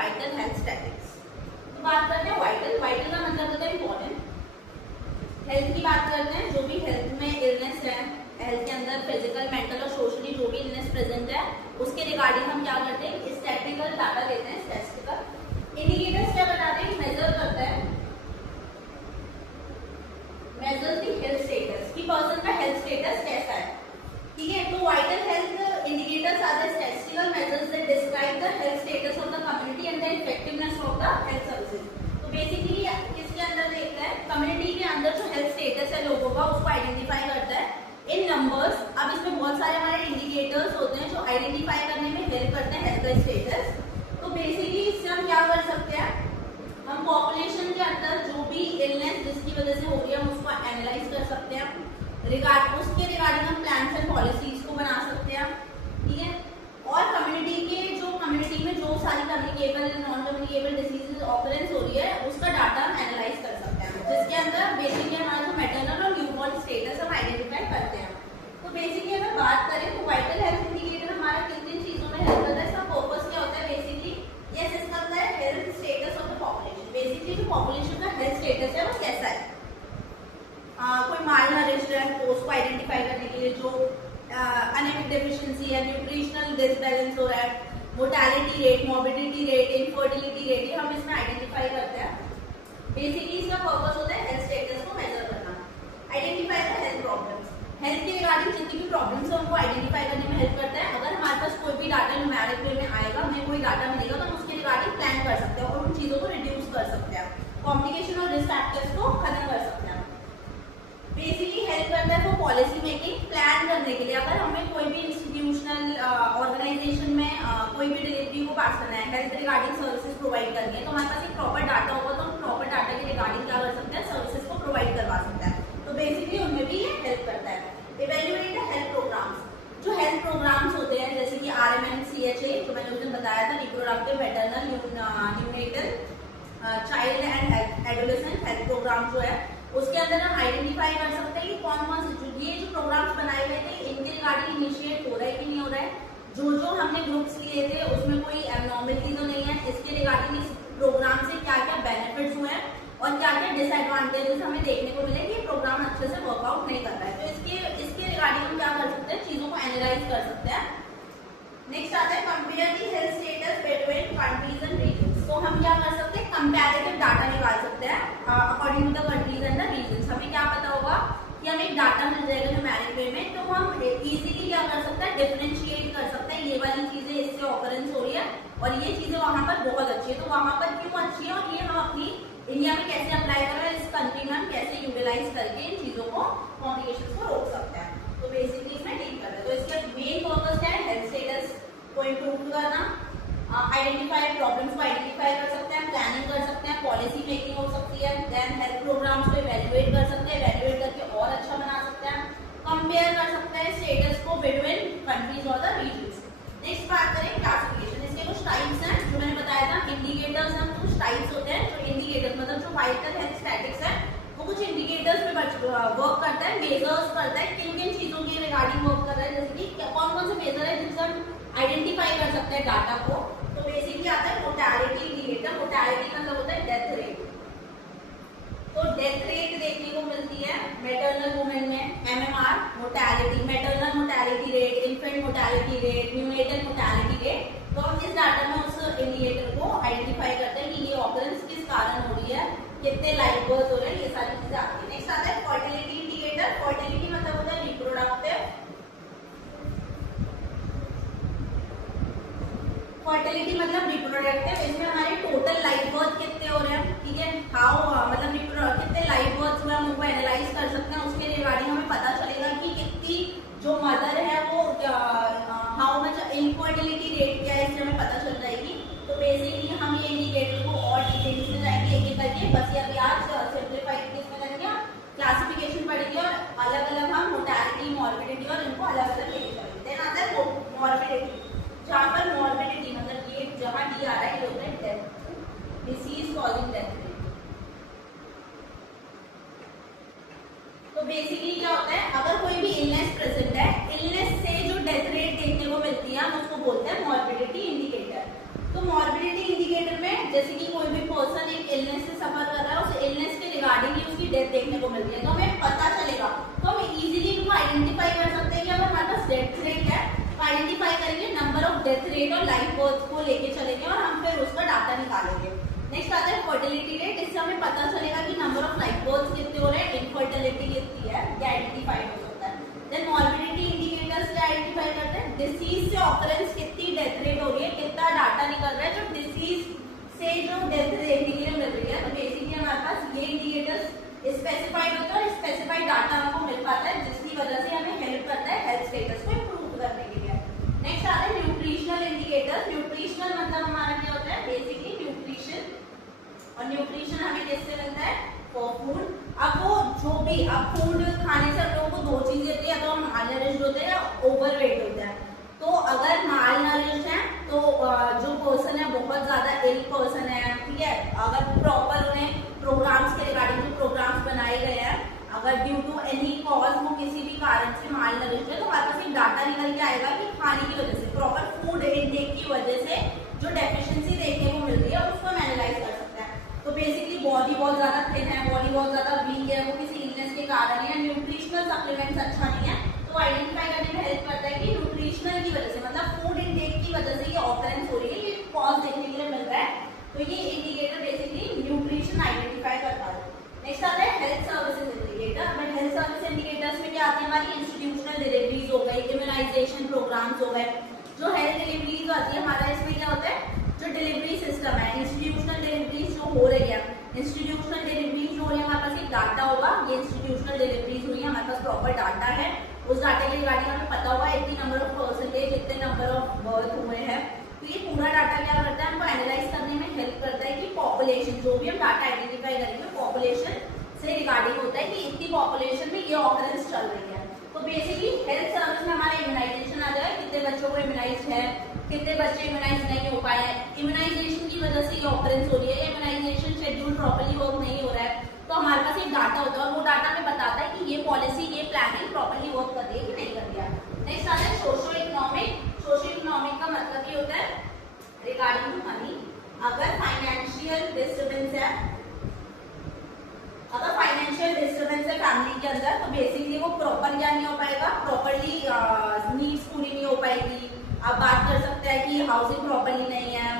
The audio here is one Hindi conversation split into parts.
Vital health statics. तो बात करते हैं वाइटल। वाइटल का मतलब होता है इम्पोर्टेंट। हेल्थ की बात करते हैं, जो भी हेल्थ में इलनेस है, हेल्थ के अंदर फिजिकल, मेंटल और सोशली जो भी इलनेस प्रेजेंट है, उसके रिगार्डिंग हम क्या करते हैं, स्टैटिस्टिकल डाटा लेते हैं। स्टैटिस्टिकल इंडिकेटर्स क्या बताते हैं, मेजर करता है, मेजर दी हेल्थ स्टेटस कि पर्सन का हेल्थ स्टेटस कैसा है। ठीक है, तो vital health indicators are the statistical measures that describe the health status of the community and the effectiveness of the health services. तो बेसिकली किसके अंदर देखता है, कम्युनिटी के अंदर जो हेल्थ स्टेटस है लोगों का, उसको आइडेंटिफाई करता है इन नंबर्स। अब इसमें बहुत सारे हमारे इंडिकेटर्स होते हैं जो आइडेंटिफाई करने में हेल्प करते हैं हेल्थ का स्टेटस। तो बेसिकली इससे हम क्या कर सकते हैं, हम पॉपुलेशन के अंदर जो भी इलनेस जिसकी वजह से हो गया हम उसको एनालाइज कर सकते हैं, उसके रिगार्डिंग हम प्लान्स एंड पॉलिसीज को बना सकते हैं। ठीक है, और कम्युनिटी में जो सारी communicable non communicable diseases occurrence हो रही है उसका डाटा हम एनालाइज कर सकते हैं, जिसके अंदर बेसिकली हमारा जो मैटरनल और न्यूबॉर्न स्टेटस हम आइडेंटिफाई करते हैं। तो बेसिकली अगर बात करें तो वाइटल हेल्थ इंडिकेटर हमारा किन किन चीजों में हेल्प करता है, इसका पर्पस क्या होता है, बेसिकली ये असेस करता है health status of the population. Basically जो पॉपुलेशन का हेल्थ स्टेटस है वो कैसा है, कोई माल नरिश्ड है तो उसको आइडेंटिफाई करने के लिए, जो एनेमिक डेफिशिएंसी है, न्यूट्रिशनल डिसबैलेंस हो रहा है, mortality rate, morbidity rate, infertility rate, हम इसमें आइडेंटिफाई करते हैं। बेसिकली इसका पर्पस होता है हेल्थ स्टेटस को मेजर करना। Identify the health problems, health के रिगार्डिंग जितनी भी प्रॉब्लम्स है उनको आइडेंटिफाई करने में हेल्प करता है। अगर हमारे पास कोई भी डाटा न्यूमेरिक वे में आएगा, हमें कोई डाटा मिलेगा तो हम उसके रिगार्डिंग प्लान कर सकते हैं और उन चीजों को रिड्यूस कर सकते हैं, कॉम्प्लिकेशन और रिस्क फैक्टर्स को खत्म कर सकते हैं। बेसिकली हेल्प करता है वो पॉलिसी मेकिंग, प्लान करने के लिए। अगर हमें कोई भी इंस्टीट्यूशनल ऑर्गेनाइजेशन में कोई भी डिलीवरी को पास करना है, हेल्थ रिगार्डिंग सर्विसेज प्रोवाइड करनी है, तो हमारे पास एक प्रॉपर डाटा होगा तो हम प्रॉपर डाटा के रिगार्डिंग क्या कर सकते हैं, सर्विसेज को प्रोवाइड करवा सकते हैं। तो बेसिकली उनमें भी ये हेल्प करता है। इवैल्यूएट द हेल्थ प्रोग्राम्स, जो हेल्थ प्रोग्राम्स होते हैं जैसे कि RMNCHA जो मैंने उस दिन बताया था, reproductive maternal neonatal child and adolescent health program जो है, उसके अंदर हम आइडेंटिफाई कर सकते हैं कि कौन कौन से ये जो प्रोग्राम्स बनाए गए थे इनके रिगार्डिंग इनिशिएट हो रहा है कि नहीं हो रहा है, जो हमने ग्रुप्स लिए थे उसमें कोई एबनॉर्मलिटी तो नहीं है, इसके रिगार्डिंग इस प्रोग्राम से क्या क्या बेनिफिट्स हुए हैं और क्या क्या डिसएडवांटेजेस हमें देखने को मिले कि ये प्रोग्राम अच्छे से वर्कआउट नहीं कर रहा है। तो इसके रिगार्डिंग हम क्या कर सकते हैं, चीजों को एनालाइज कर सकते हैं। नेक्स्ट आता है compare the health status between countries and regions. तो हम क्या कर सकते हैं, कंपैरेटिव डाटा निकाल सकते हैं according to the countries and the regions. हमें क्या पता होगा कि हमें एक डाटा मिल जाएगा न्यूमेरिक वे में, तो हम इजीली क्या कर सकते हैं, डिफरेंशिएट कर सकते हैं ये वाली चीजें इससे ऑकरेंस हो रही है और ये चीजें वहां पर बहुत अच्छी है, तो वहां पर क्यों अच्छी है और ये हम अपनी इंडिया में कैसे अप्लाई कर रहे हैं, इस कंट्री में हम कैसे यूटिलाइज करके इन चीजों को, कॉम्प्लिकेशंस को रोक सकते हैं। तो बेसिकली इसमें डील कर रहे हैं। तो इसका मेन पर्पस क्या है, हेल्थ स्टेटस को इम्प्रूव करना, आइडेंटिफाई प्रॉब्लम्स को आइडेंटिफाई कर सकते हैं, प्लानिंग कर सकते हैं, पॉलिसी मेकिंग हो सकती है, देन हेल्थ प्रोग्राम्स को इवैल्यूएट कर सकते हैं, इवैल्यूएट करके और अच्छा बना सकते हैं, कंपेयर कर सकते हैं स्टेटस को बिटवीन कंट्रीज और द रीजन्स। नेक्स्ट बात करें क्लासिफिकेशन। इसके कुछ टाइप्स हैं जो मैंने बताया था, इंडिकेटर्स हैं, कुछ टाइप्स होते हैं। जो इंडिकेटर मतलब जो वाइटल हेल्थ स्टैटिक्स है वो कुछ इंडिकेटर्स पे वर्क करता है, मेजर्स करता है, किन किन चीजों के रिगार्डिंग वर्क कर रहा है, जैसे कि कौन कौन से मेजर है जिनसे हम आइडेंटिफाई कर सकते हैं डाटा को। तो बेसिकली आता है मोर्टेलिटी इंडिकेटर। मोर्टेलिटी मतलब होता है डेथ रेट। तो डेथ रेट देखने को मिलती है मैटरनल वुमेन में, MMR mortality, maternal mortality rate, infant mortality rate, neonatal mortality rate. तो हम इस डाटा में उस इंडिकेटर को आइडेंटिफाई करते हैं कि ये ऑकरेंस किस कारण हो रही है, कितने लाइव बर्थ हो रहे हैं, ये सारी चीजें आती है। नेक्स्ट आता है फर्टिलिटी इंडिकेटर। फर्टिलिटी मतलब होता है रिप्रोडक्टिव, फर्टिलिटी मतलब रिप्रोडक्टिव, इसमें हमारे टोटल लाइव बर्थ कितने हो रहे हैं, ठीक है, मतलब कितने लाइव बर्थ हुए हम उनको एनालाइज कर सकते हैं, उसके रिगार्डिंग हमें पता चलेगा कि कितनी जो मदर है वो हाउ मच इनफर्टिलिटी रेट क्या है, इससे हमें पता चल जाएगी। तो बेसिकली हम ये इंडिकेटर को और डिटेल्स में जाएंगे एक एक करके, बस ये अभी आज सिंप्लीफाइड इसमें करेंगे, क्लासिफिकेशन पढ़ेंगे और अलग अलग हम मोर्टेलिटी, मॉर्बिडिटी और इनको अलग अलग लेके चलेंगे। देन आता है मॉर्बिडिटी, जहाँ पर मॉर्बिडिटी मतलब ये जहाँ डी आ रहा है ये होता है death, disease causing death rate. तो बेसिकली क्या होता है, अगर कोई भी इलनेस प्रेजेंट है, इलनेस से जो डेथ रेट मिल रही है, तो हमें पता चलेगा, तो हम इजीली इनको आइडेंटिफाई कर सकते हैं कि अगर हमारे पास डेथ रेट है तो आइडेंटिफाई करेंगे नंबर ऑफ डेथ रेट और लाइफ बर्थ को लेके चलेंगे और हम फिर उसका डाटा निकालेंगे। नेक्स्ट आता है फर्टिलिटी रेट, इससे हमें पता चलेगा कि नंबर ऑफ लाइफ बर्थ कितने हो रहे हैं, इनफर्टिलिटी कितनी है, ये आइडेंटिफाई हो सकता है। देन मॉर्बिडिटी इंडिकेटर्स क्या आइडेंटिफाई करते हैं, डिसीज से ऑकरेंस कितनी डेथ रेट हो रही है, कितना डाटा निकल रहा है जो डिसीज से जो डेथ रेट मिल रही है। तो बेसिकली हमारे पास ये इंडिकेटर्स स्पेसिफाइड होता है और स्पेसिफाइड डाटा हमको मिल पाता है, जिसकी वजह से हमें हेल्प करता है हेल्थ स्टेटस को इम्प्रूव करने के लिए। नेक्स्ट आता है न्यूट्रिशनल इंडिकेटर्स। न्यूट्रिशनल मतलब हमारा क्या होता है, बेसिकली न्यूट्रिशन, और न्यूट्रिशन हमें कैसे मिलता है, फूड। अब वो जो भी अब फूड खाने से हम लोगों को दो चीजें होती है, या तो हम मालनरिश्ड होते हैं या ओवरवेट होते हैं। तो अगर मालनरिश्ड है तो जो पर्सन है बहुत ज्यादा इल पर्सन है, ठीक है, अगर प्रॉपर उन्हें प्रोग्राम्स के रिगार्डिंग जो प्रोग्राम्स बनाए गए हैं, अगर ड्यू टू एनी कॉज वो किसी भी कारण से मालनरिश्ड है, तो हमारे पास एक डाटा निकल के आएगा कि खाने की वजह से, प्रॉपर फूड इनटेक की वजह से जो डेफिशिएंसी देखने को मिल रही है उसको हम एनालाइज कर सकते हैं। तो बेसिकली बॉडी बहुत ज्यादा थिन है, बॉडी बहुत ज्यादा वीक है, वो किसी इलनेस के कारण है, न्यूट्रिशनल सप्लीमेंट्स अच्छा नहीं है, तो आइडेंटिफाई करने में हेल्प करता है कि न्यूट्रिशनल की वजह से, मतलब फूड इनटेक की वजह से ये ऑकरेंस हो रही है, ये कॉज देखने के लिए मिल रहा है। तो ये इंडिकेटर बेसिकली न्यूट्रिशन आइडेंटिफाई करता है। नेक्स्ट आता है हेल्थ सर्विसेज इंडिकेटर। अब हेल्थ सर्विस इंडिकेटर्स में क्या आती है, हमारी इंस्टीट्यूशनल डिलीवरीज हो गई, इम्यूनाइजेशन प्रोग्राम्स हो गए। जो हेल्थ डिलीवरीज आती है हमारा, इसमें क्या होता है, जो डिलीवरी सिस्टम है, इंस्टीट्यूशनल डिलीवरीज जो हो रही है, इंस्टीट्यूशनल डिलीवरीज जो हो रही है, हमारे पास एक डाटा होगा, ये इंस्टीट्यूशनल डिलीवरीज हुई है, हमारे पास प्रॉपर डाटा है, उस डाटा के रिगार्डिंग हमें पता होगा इतनी नंबर ऑफ परसेंटेज, इतने नंबर ऑफ बर्थ हुए हैं। तो ये पूरा डाटा क्या करता है, हमको एनालाइज करने में हेल्प करता है कि पॉपुलेशन, जो भी हम डाटा आइडेंटिफाई करेंगे पॉपुलेशन से रिगार्डिंग होता है कि इतनी पॉपुलेशन में ये ऑकरेंस चल रही है। तो बेसिकली हेल्थ सर्विस में हमारा इम्यूनाइजेशन आ जाए, कितने बच्चों को इम्यूनाइज है, कितने बच्चे इम्यूनाइज नहीं हो पाए हैं, इम्यूनाइजेशन की वजह से ये ऑकरेंस हो रही है, इम्यूनाइजेशन शेड्यूल प्रॉपर्ली वर्क नहीं हो रहा है, तो हमारे पास एक डाटा होता है और वो डाटा हमें बताता है कि ये पॉलिसी, ये प्लानिंग प्रॉपर्ली वर्क कर रही है कि नहीं कर रही है। नेक्स्ट आता है सोशो इकोनॉमिक। सोशो इकोनॉमिक का मतलब ये होता है रिगार्डिंग टू मनी, अगर फाइनेंशियल डिस्टर्बेंस है, अगर फाइनेंशियल डिस्टर्बेंस है फैमिली के अंदर, तो बेसिकली वो प्रॉपर क्या नहीं हो पाएगा, प्रॉपरली नीड्स पूरी नहीं हो पाएगी। आप बात कर सकते हैं कि हाउसिंग प्रॉपर्ली नहीं है,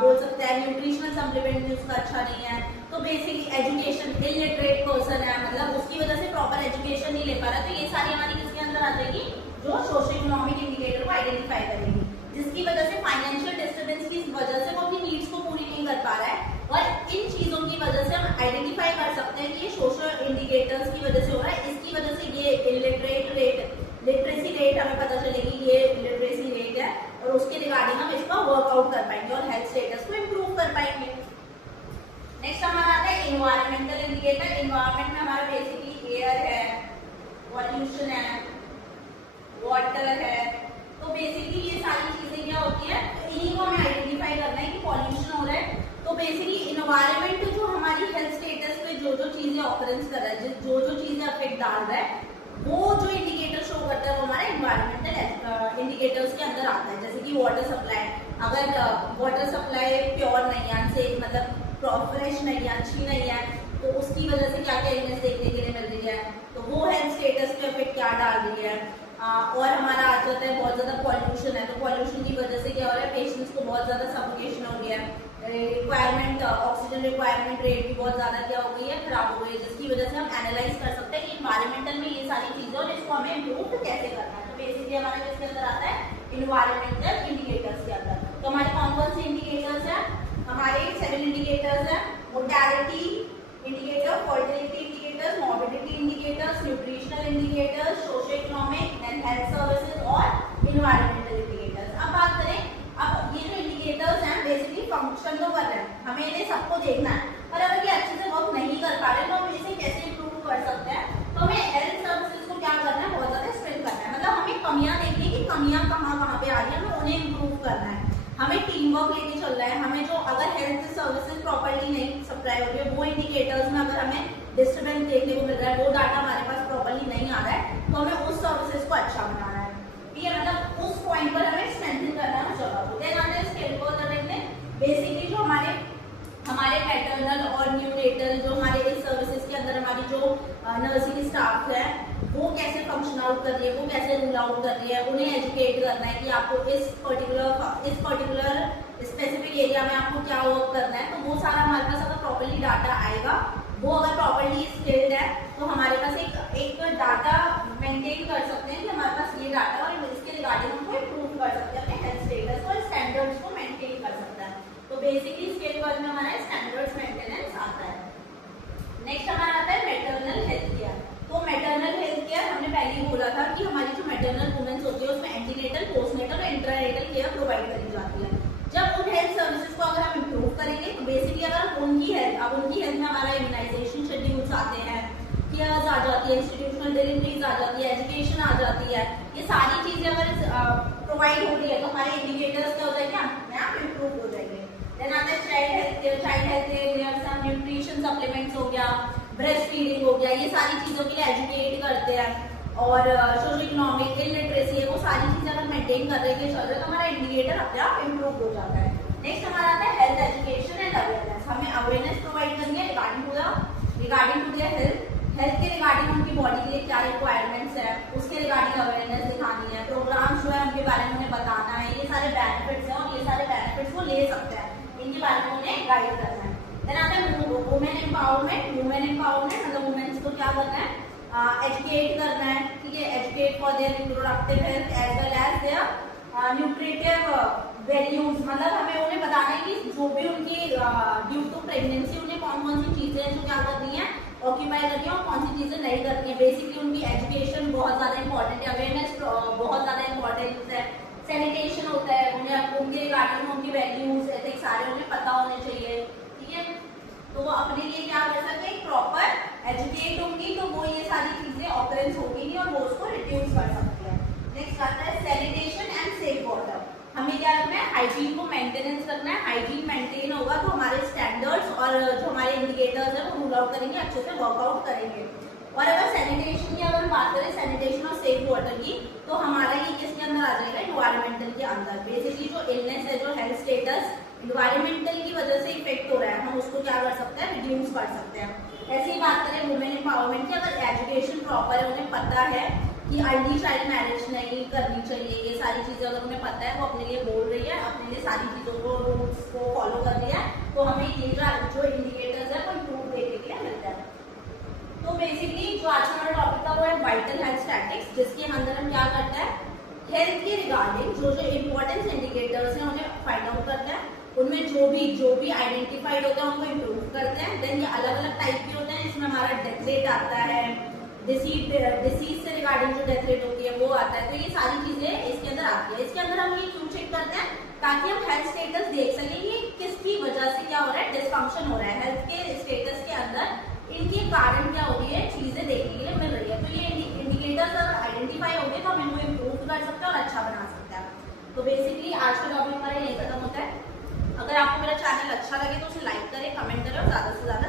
बोल सकते हैं न्यूट्रिशनल सप्लीमेंट उसका अच्छा नहीं है, तो बेसिकली एजुकेशन, इलिटरेट पर्सन है, मतलब उसकी वजह से प्रॉपर एजुकेशन नहीं ले पा रहा, तो ये सारी हमारी किसके अंदर आ जाएगी, जो सोशो इकोनॉमिक इंडिकेटर को आइडेंटिफाई करेगी, जिसकी वजह से फाइनेंशियल डिस्टर्बेंस की वजह से वो अपनी नीड्स को पूरी नहीं कर पा रहा है। और इन चीजों की वजह से हम आइडेंटिफाई कर सकते हैं कि ये सोशल इंडिकेटर्स की वजह से हो रहा है, इसकी वजह से ये इलिटरेट रेट, लिटरेसी रेट हमें पता चलेगी ये लिटरेसी रेट है, और उसके रिगार्डिंग हम इसका वर्कआउट कर पाएंगे और हेल्थ स्टेटस को इम्प्रूव कर पाएंगे। नेक्स्ट हमारा आता है इन्वायरमेंटल इंडिकेटर। इन्वायरमेंट में हमारा बेसिकली एयर है, पॉल्यूशन है, वाटर है, तो बेसिकली ये सारी चीजें क्या होती है, तो इन्हीं को हमें आइडेंटिफाई करना है कि पॉल्यूशन हो रहा है। तो बेसिकली इन्वायरमेंट जो हमारी हेल्थ स्टेटस पे जो जो चीजें ऑकरेंस कर रहा है, जो जो चीजें अफेक्ट डाल रहा है, वो जो इंडिकेटर शो करता है वो हमारा इन्वायरमेंटल इंडिकेटर्स के अंदर आता है। जैसे कि वाटर सप्लाई, अगर वाटर सप्लाई प्योर नहीं है, से मतलब फ्रेश नहीं है, अच्छी नहीं है, तो उसकी वजह से क्या क्या इलनेस देखने के लिए मिल रही है, तो वो हेल्थ स्टेटस पे इफेक्ट क्या डाल रही है। और हमारा आ जाता है बहुत ज्यादा पॉल्यूशन है, तो पॉल्यूशन की वजह से क्या हो रहा है, पेशेंट्स को बहुत ज्यादा सफोकेशन हो रही है, रिक्वायरमेंट, ऑक्सीजन रिक्वायरमेंट रेट भी बहुत ज्यादा क्या हो गई है, खराब हो गई है, जिसकी वजह से हम एनालाइज कर सकते हैं कि इन्वायरमेंटल में ये सारी चीजें और इसको हमें इम्प्रूव कैसे करना है। तो बेसिकली हमारे किसके अंदर आता है, इन्वायरमेंटल इंडिकेटर्स के अंदर। तो हमारे कौन कौन से इंडिकेटर्स हैं, हमारे 7 इंडिकेटर्स हैं, mortality indicator, fertility indicators, morbidity indicators, nutritional indicators, socio economic and health services और इन्वायरमेंटल इंडिकेटर्स। अब बात करें, अब ये जो इंडिकेटर्स हैं बेसिकली फंक्शन तो कर रहे हैं, हमें इन्हें सबको देखना है, पर अगर ये अच्छे से वर्क नहीं कर पा रहे तो हम इसे कैसे इंप्रूव कर सकते हैं। तो हमें हेल्थ सर्विसेज को क्या करना है, बहुत ज्यादा स्ट्रेंथ करना है, मतलब हमें कमियां देखनी है कि कमियां कहाँ कहाँ पे आ रही है, हमें उन्हें इंप्रूव करना है, हमें टीम वर्क लेके चल रहा है, हमें जो अगर हेल्थ सर्विसेज प्रॉपर्ली नहीं सप्लाई हो रही है, वो इंडिकेटर्स में अगर हमें डिस्टर्बेंस देखने को मिल रहा है, वो डाटा हमारे पास प्रॉपर्ली नहीं आ रहा है, तो हमें उस सर्विसेज को अच्छा बनाना है, ठीक है, मतलब उस पॉइंट पर हमें स्ट्रेंथन करना है जगह को। देन आते हैं स्केलेबल करेंगे, बेसिकली जो हमारे हमारे मैटरनल और न्यूनेटल जो हमारे इस सर्विसेज के अंदर हमारी जो नर्सिंग स्टाफ है वो कैसे फंक्शन आउट कर रही है, वो कैसे रूल आउट कर रही है, उन्हें एजुकेट करना है कि आपको इस पर्टिकुलर स्पेसिफिक एरिया में आपको क्या वर्क करना है। तो वो सारा हमारे पास अगर प्रॉपर्ली डाटा आएगा, वो अगर प्रॉपर्ली स्किल्ड है तो हमारे पास एक डाटा मेंटेन कर सकते हैं कि हमारे पास ये डाटा और इसके रिगार्डिंग हमको इम्प्रूव कर सकते हैं, अपने हेल्थ स्टेटस और स्टैंडर्ड्स को मेंटेन कर सकता है। तो बेसिकली स्किल वर्क में हमारा स्टैंडर्ड्स मेंटेनेंस आता है। नेक्स्ट हमारा आता है मैटरनल हेल्थ केयर। तो मैटरनल हेल्थ केयर हमने पहले ही बोला था कि हमारी जो मैटरनल वुमेन्स होती है उसमें एंटीनेटल, पोस्टनेटल और इंट्रानेटल केयर प्रोवाइड करी जाती है। जब उन हेल्थ सर्विसेज को अगर हम इम्प्रूव करेंगे तो बेसिकली अगर उनकी हेल्थ में हमारा इम्यूनाइजेशन शेड्यूल्स आते हैं, केयर्स आ जाती है, इंस्टीट्यूशनल डिलीवरीज आ जाती है, एजुकेशन आ जाती है, ये सारी चीजें अगर प्रोवाइड हो रही है तो हमारे इंडिकेटर्स क्या हो जाएंगे, अपने आप इम्प्रूव हो जाएंगे। देन आता है child health care, nutrition supplements हो गया, ब्रेस्ट फीडिंग हो गया, ये सारी चीजों के लिए एजुकेट करते हैं। और सोशल इकोनॉमिक इलिटरेसी है, वो सारी चीजें अगर मेंटेन कर रहे हैं चल रहे तो हमारा इंडिकेटर अपने आप इम्प्रूव हो जाता है। नेक्स्ट हमारा आता है हेल्थ एजुकेशन एंड अवेयरनेस। हमें अवेयरनेस प्रोवाइड करनी है रिगार्डिंग टू देयर हेल्थ के रिगार्डिंग उनकी बॉडी के लिए क्या रिक्वायरमेंट्स है, उसके रिगार्डिंग अवेयरनेस दिखानी है। प्रोग्राम्स जो है उनके बारे में उन्हें बताना है, ये सारे बेनिफिट्स हैं और ये सारे बेनिफिट्स वो ले सकते हैं, इनके बारे में उन्हें गाइड करना है। देन आता है वुमेन एम्पावरमेंट मतलब वुमेन्स को क्या करना है, एजुकेट करना है, ठीक है, educate for their reproductive health as well as their nutritive values. मतलब हमें उन्हें बताना है कि जो भी उनकी ड्यू टू प्रेगनेंसी उन्हें कौन कौन सी चीजें जो क्या करनी है, ऑक्यूपाई करनी है और कौन सी चीजें नहीं करनी है। बेसिकली उनकी एजुकेशन बहुत ज्यादा इंपॉर्टेंट है, अवेयरनेस बहुत ज्यादा इंपॉर्टेंट है, सैनिटेशन होता है, उन्हें उनके रिगार्डिंग उनकी वैल्यूज एथिक्स सारे उन्हें पता होने चाहिए, ठीक है। तो वो अपने लिए क्या कर सकते हैं, प्रॉपर एजुकेट होंगी तो वो ये सारी चीजें ऑकरेंस होगी नहीं और वो उसको रिड्यूस कर सकती है। नेक्स्ट आता है सैनिटेशन एंड सेफ वाटर। हमें क्या रखना है, हाइजीन को मेंटेनेंस करना है। हाइजीन मेंटेन होगा तो हमारे स्टैंडर्ड्स और जो हमारे इंडिकेटर्स है वो रूल आउट करेंगे, अच्छे से वर्कआउट करेंगे। और अगर सैनिटेशन की अगर बात करें, सैनिटेशन और सेफ वाटर की, तो हमारा ये किसके अंदर आ जाएगा, एनवायरमेंटल के अंदर। बेसिकली जो इलनेस है, जो हेल्थ स्टेटस एनवायरमेंटल की वजह से इफेक्ट हो रहा है, हम उसको क्या कर सकते हैं, रिड्यूस कर सकते हैं। ऐसे ही बात करें वुमेन एम्पावरमेंट की, अगर एजुकेशन प्रॉपर है, उन्हें पता है कि अर्ली चाइल्ड मैरिज नहीं करनी चाहिए, ये सारी चीजें अगर उन्हें पता है, वो अपने लिए बोल रही है, अपने लिए सारी चीजों को रूल्स को फॉलो कर रही है, तो हमें ये जो इंडिकेटर्स है वो इम्प्रूव देखने के लिए मिलता है। तो बेसिकली जो आज का हमारा टॉपिक था वो है वाइटल हेल्थ स्टैटिस्टिक्स, जिसके अंदर हम क्या करते हैं, हेल्थ के रिगार्डिंग जो इंपॉर्टेंस इंडिकेटर्स हैं उन्हें फाइंड आउट करते हैं, उनमें जो भी आइडेंटिफाइड होता है उनको इम्प्रूव करते हैं। देन ये अलग अलग टाइप के होते हैं, इसमें हमारा डेथ रेट आता है, डिसीज से रिगार्डिंग जो डेथ रेट होती है वो आता है। तो ये सारी चीजें इसके अंदर आती है। इसके अंदर हम ये क्यों चेक करते हैं, ताकि हम हेल्थ स्टेटस देख सकें कि किसकी वजह से क्या हो रहा है, डिस्फंक्शन हो रहा है हेल्थ के स्टेटस के अंदर, इनके कारण क्या हो रही है, चीजें देखने के लिए मिल रही है। तो ये इंडिकेटर्स अगर आइडेंटिफाई हो गए तो हम इनको इम्प्रूव कर सकते हैं और अच्छा बना सकते हैं। तो बेसिकली आज का टॉपिक हमारा यही खत्म होता है। अगर आपको मेरा चैनल अच्छा लगे तो उसे लाइक करें, कमेंट करें और ज्यादा से ज्यादा